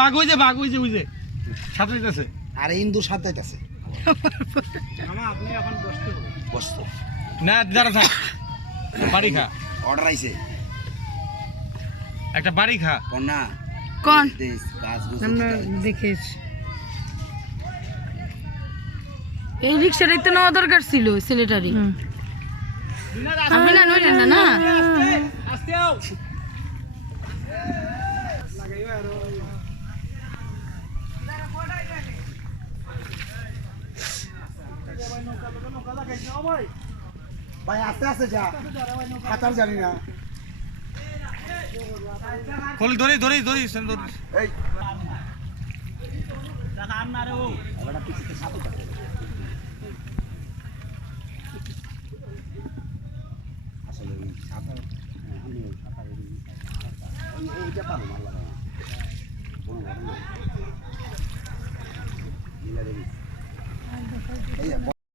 বাঘ হইছে সাঁতরাইতেছে। আরে ইন্দুর সাঁতরাইতেছে। আপনি এখন বসতো না দাঁড়া থাক, বাড়ি খা। অর্ডার আইছে একটা বাড়ি খা। না কোন গাছ দেখিস এই রিক্সা দেখতে নেওয়া দরকার ছিল ছেলেটারই। আপনি না নইলেন না না আস্তে আও ভাই আস্তে আস্তে যা, সাঁতার জানি না। খোল ধরি এই আসলে সাঁতার এইটা পারো না।